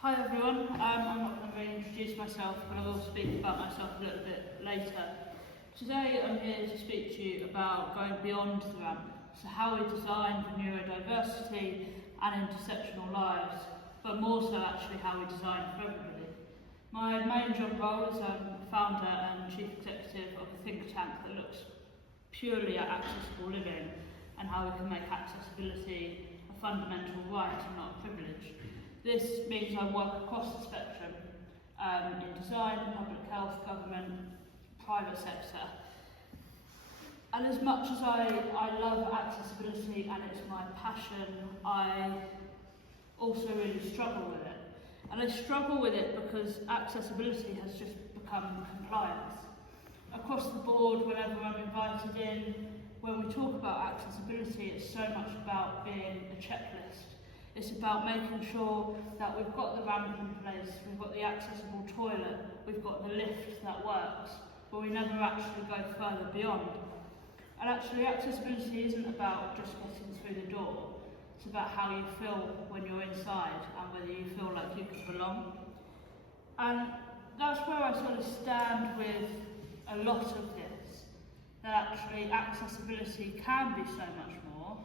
Hi everyone, I'm not going to really introduce myself, but I will speak about myself a little bit later. Today I'm here to speak to you about going beyond the ramp, so how we design for neurodiversity and intersectional lives, but more so actually how we design for everybody. My main job role is founder and chief executive of a think tank that looks purely at accessible living and how we can make accessibility a fundamental right and not a privilege. This means I work across the spectrum in design, public health, government, private sector. And as much as I love accessibility and it's my passion, I also really struggle with it. And I struggle with it because accessibility has just become compliance. Across the board, whenever I'm invited in, when we talk about accessibility, it's so much about being a checklist. It's about making sure that we've got the ramp in place, we've got the accessible toilet, we've got the lift that works, but we never actually go further beyond. And actually accessibility isn't about just getting through the door, it's about how you feel when you're inside and whether you feel like you can belong. And that's where I sort of stand with a lot of this, that actually accessibility can be so much more.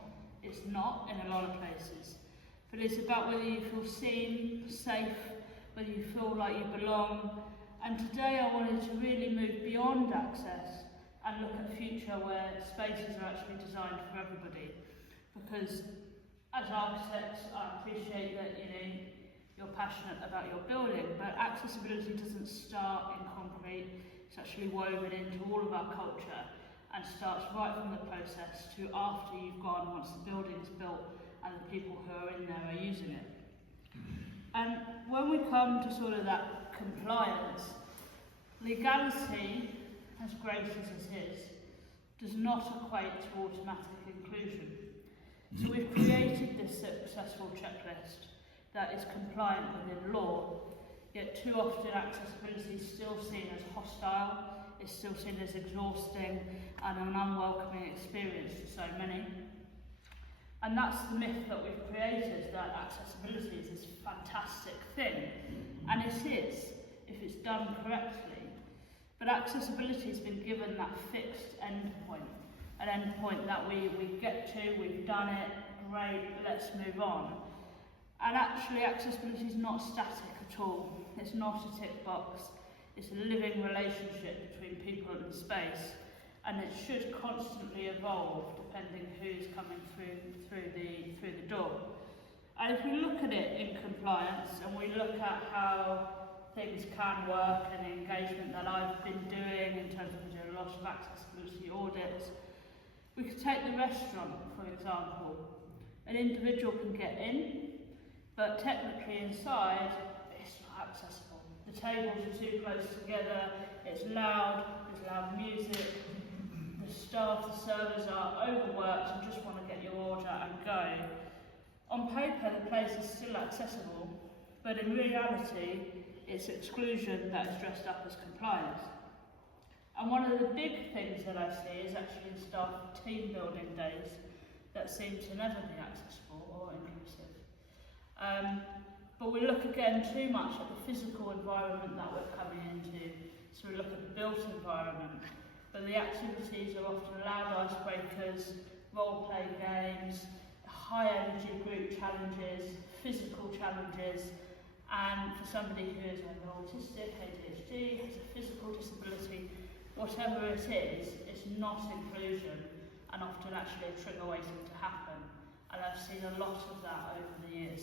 It's not in a lot of places. But it's about whether you feel seen, safe, whether you feel like you belong. And today I wanted to really move beyond access and look at a future where spaces are actually designed for everybody. Because as architects, I appreciate that you're passionate about your building, but accessibility doesn't start in concrete. It's actually woven into all of our culture and starts right from the process to after you've gone, once the building's built and the people who are in there are using it. And when we come to sort of that compliance, legality, as great as it is, does not equate to automatic inclusion. So we've created this successful checklist that is compliant within law, yet too often accessibility is still seen as hostile, it's still seen as exhausting and an unwelcoming experience to so many. And that's the myth that we've created, that accessibility is this fantastic thing. And it is, if it's done correctly. But accessibility has been given that fixed endpoint, an endpoint that we get to, we've done it, great, let's move on. And actually accessibility is not static at all. It's not a tick box. It's a living relationship between people and space. And it should constantly evolve depending who's coming through the door. And if we look at it in compliance and we look at how things can work and the engagement that I've been doing in terms of doing a lot of accessibility audits, we could take the restaurant, for example. An individual can get in, but technically inside, it's not accessible. The tables are too close together, it's loud, there's loud music, the staff, the servers are overworked and just want to get your order and go. On paper, the place is still accessible, but in reality, it's exclusion that is dressed up as compliance. And one of the big things that I see is actually in staff team building days that seem to never be accessible or inclusive. But we look again too much at the physical environment that we're coming into, so we look at the built environment. But the activities are often loud icebreakers, role-play games, high-energy group challenges, physical challenges, and for somebody who is either autistic, ADHD, has a physical disability, whatever it is, it's not inclusion, and often actually a trigger waiting to happen. And I've seen a lot of that over the years.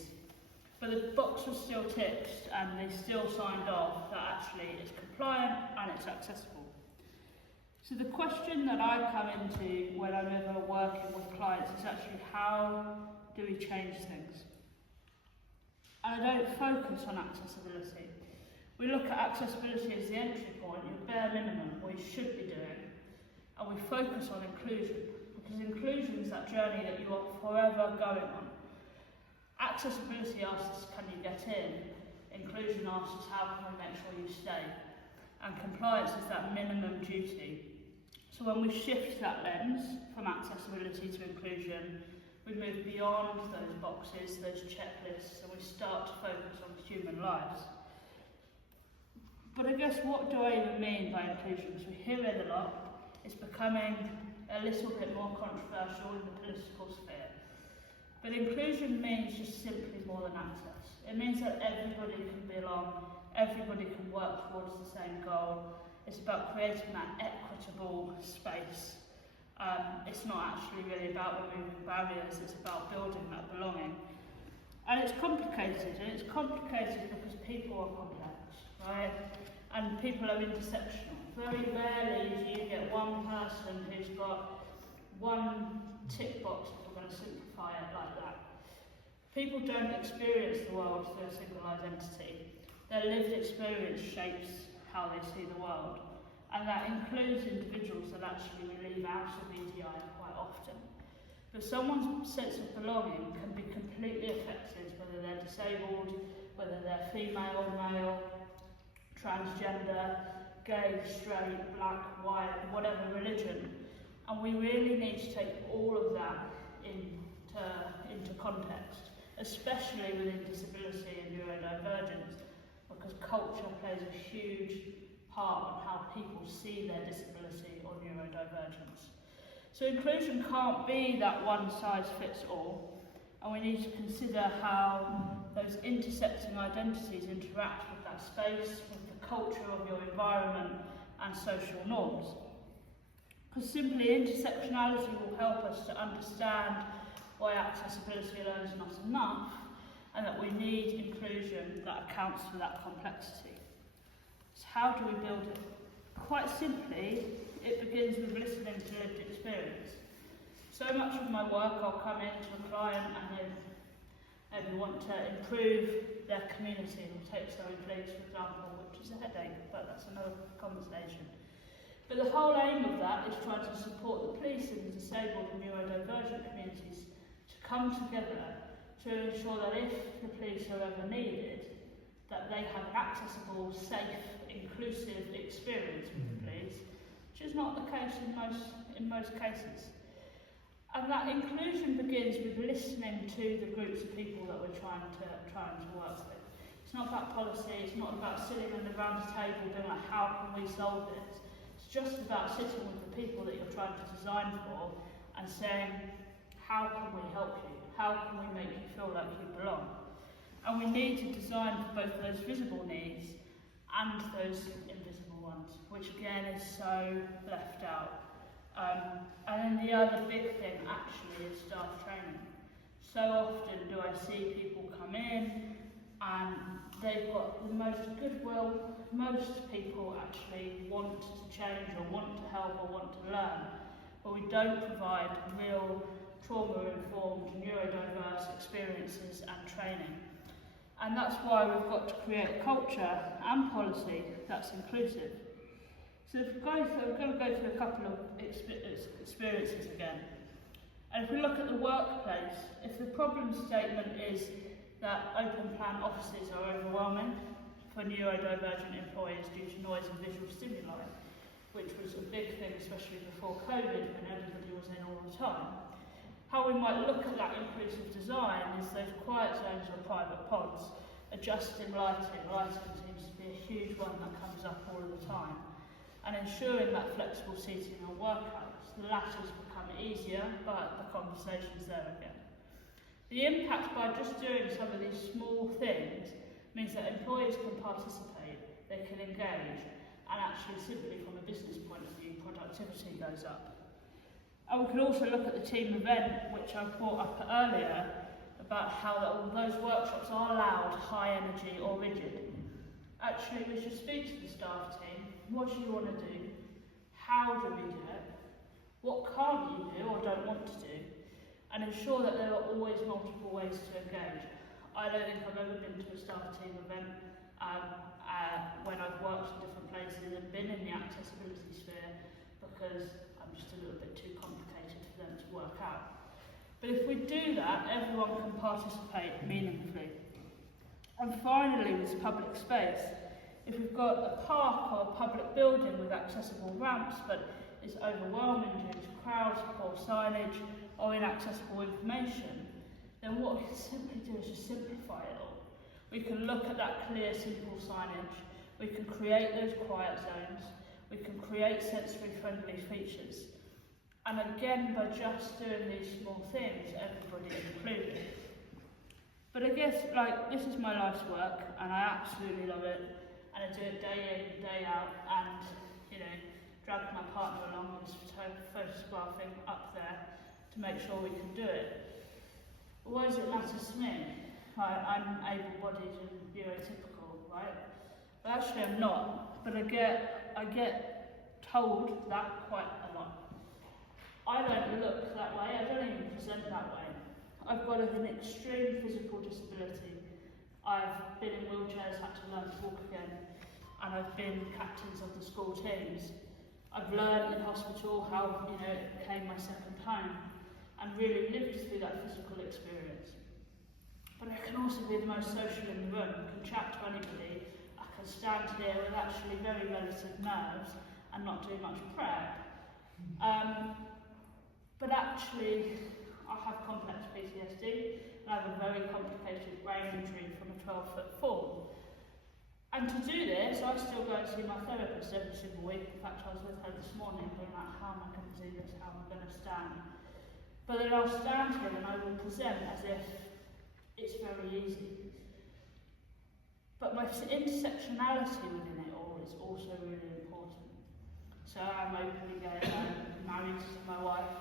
But the box was still ticked, and they still signed off that actually it's compliant and it's accessible. So the question that I come into when I'm ever working with clients is actually how do we change things? And I don't focus on accessibility. We look at accessibility as the entry point, your bare minimum, what you should be doing, and we focus on inclusion, because inclusion is that journey that you are forever going on. Accessibility asks, can you get in? Inclusion asks, how can we make sure you stay? And compliance is that minimum duty. So when we shift that lens from accessibility to inclusion, we move beyond those boxes, those checklists, and we start to focus on human lives. But I guess what do I even mean by inclusion? Because we hear it a lot. It's becoming a little bit more controversial in the political sphere. But inclusion means just simply more than access. It means that everybody can belong, everybody can work towards the same goal. It's about creating that equitable space. It's not actually really about removing barriers, it's about building that belonging. And it's complicated because people are complex, right? And people are intersectional. Very rarely do you get one person who's got one tick box, if we're going to simplify it like that. People don't experience the world through a single identity. Their lived experience shapes how they see the world. And that includes individuals that actually we leave out of EDI quite often. But someone's sense of belonging can be completely affected, whether they're disabled, whether they're female, male, transgender, gay, straight, black, white, whatever religion. And we really need to take all of that into context, especially within disability and neurodivergence, because culture plays a huge part on how people see their disability or neurodivergence. So inclusion can't be that one size fits all, and we need to consider how those intersecting identities interact with that space, with the culture of your environment and social norms. Because simply intersectionality will help us to understand why accessibility alone is not enough, and that we need inclusion that accounts for that complexity. So how do we build it? Quite simply, it begins with listening to lived experience. So much of my work, I'll come into a client and they want to improve their community or take something place, for example, which is a headache, but that's another conversation. But the whole aim of that is trying to support the police and the disabled and neurodivergent communities to come together to ensure that if the police are ever needed, that they have an accessible, safe, inclusive experience with the police, which is not the case in most cases. And that inclusion begins with listening to the groups of people that we're trying to work with. It's not about policy, it's not about sitting around the table being like, how can we solve this? It's just about sitting with the people that you're trying to design for and saying, how can we help you? How can we make you feel like you belong? And we need to design for both those visible needs and those invisible ones, which again is so left out. And then the other big thing actually is staff training. So often do I see people come in and they've got the most goodwill. Most people actually want to change or want to help or want to learn, but we don't provide real trauma-informed, neurodiverse experiences and training. And that's why we've got to create a culture and policy that's inclusive. So we're going to go through a couple of experiences again. And if we look at the workplace, if the problem statement is that open plan offices are overwhelming for neurodivergent employees due to noise and visual stimuli, which was a big thing, especially before COVID, when everybody was in all the time, how we might look at that inclusive design is those quiet zones or private pods, adjusting lighting. Lighting seems to be a huge one that comes up all the time. And ensuring that flexible seating and workouts. The latter's become easier, but the conversation's there again. The impact by just doing some of these small things means that employees can participate, they can engage, and actually simply from a business point of view, productivity goes up. And we can also look at the team event, which I brought up earlier, about how all those workshops are loud, high energy or rigid. Actually, we should speak to the staff team. What do you want to do? How do we do it? What can't you do or don't want to do? And ensure that there are always multiple ways to engage. I don't think I've ever been to a staff team event when I've worked in different places and been in the accessibility sphere because I'm just a little bit too complicated for them to work out. But if we do that, everyone can participate meaningfully. And finally, with public space, if we've got a park or a public building with accessible ramps but is overwhelming due to crowds, poor signage or inaccessible information, then what we can simply do is just simplify it all. We can look at that clear, simple signage. We can create those quiet zones. We can create sensory-friendly features. And again, by just doing these small things, everybody is included. But I guess, this is my life's work, and I absolutely love it. And I do it day in, day out, and, drag my partner along and photographing up there to make sure we can do it. Why does it matter to me? I'm able-bodied and neurotypical, right? But actually I'm not, but I get told that quite a lot. I don't look that way, I don't even present that way. I've got an extreme physical disability. I've been in wheelchairs, had to learn to walk again, and I've been captains of the school teams. I've learned in hospital how, it became my second home, and really lived through that physical experience. But I can also be the most social in the room, can chat to anybody, I can stand here with actually very relative nerves and not do much prep. But actually, I have complex PTSD, and I have a very complicated brain injury from a 12-foot fall. And to do this, I still go and see my therapist every single week. In fact, I was with her this morning, being like, how am I going to do this? How am I going to stand? But then I'll stand here and I will present as if it's very easy. But my intersectionality within it all is also really important. So I'm openly gay, I'm married to my wife.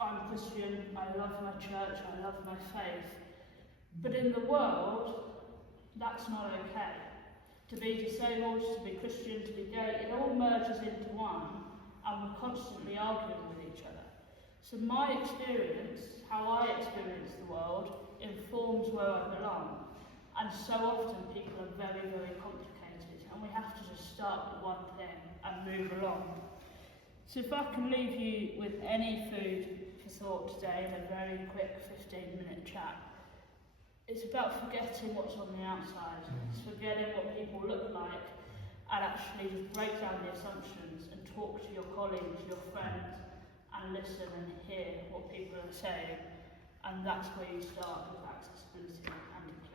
I'm Christian, I love my church, I love my faith. But in the world, that's not okay. To be disabled, to be Christian, to be gay, it all merges into one, and we're constantly arguing with each other. So my experience, how I experience the world, informs where I belong. And so often people are very, very complicated, and we have to just start with one thing and move along. So if I can leave you with any food for thought today in a very quick 15-minute chat, it's about forgetting what's on the outside. It's forgetting what people look like, and actually just break down the assumptions and talk to your colleagues, your friends, and listen and hear what people are saying. And that's where you start with accessibility and inclusion.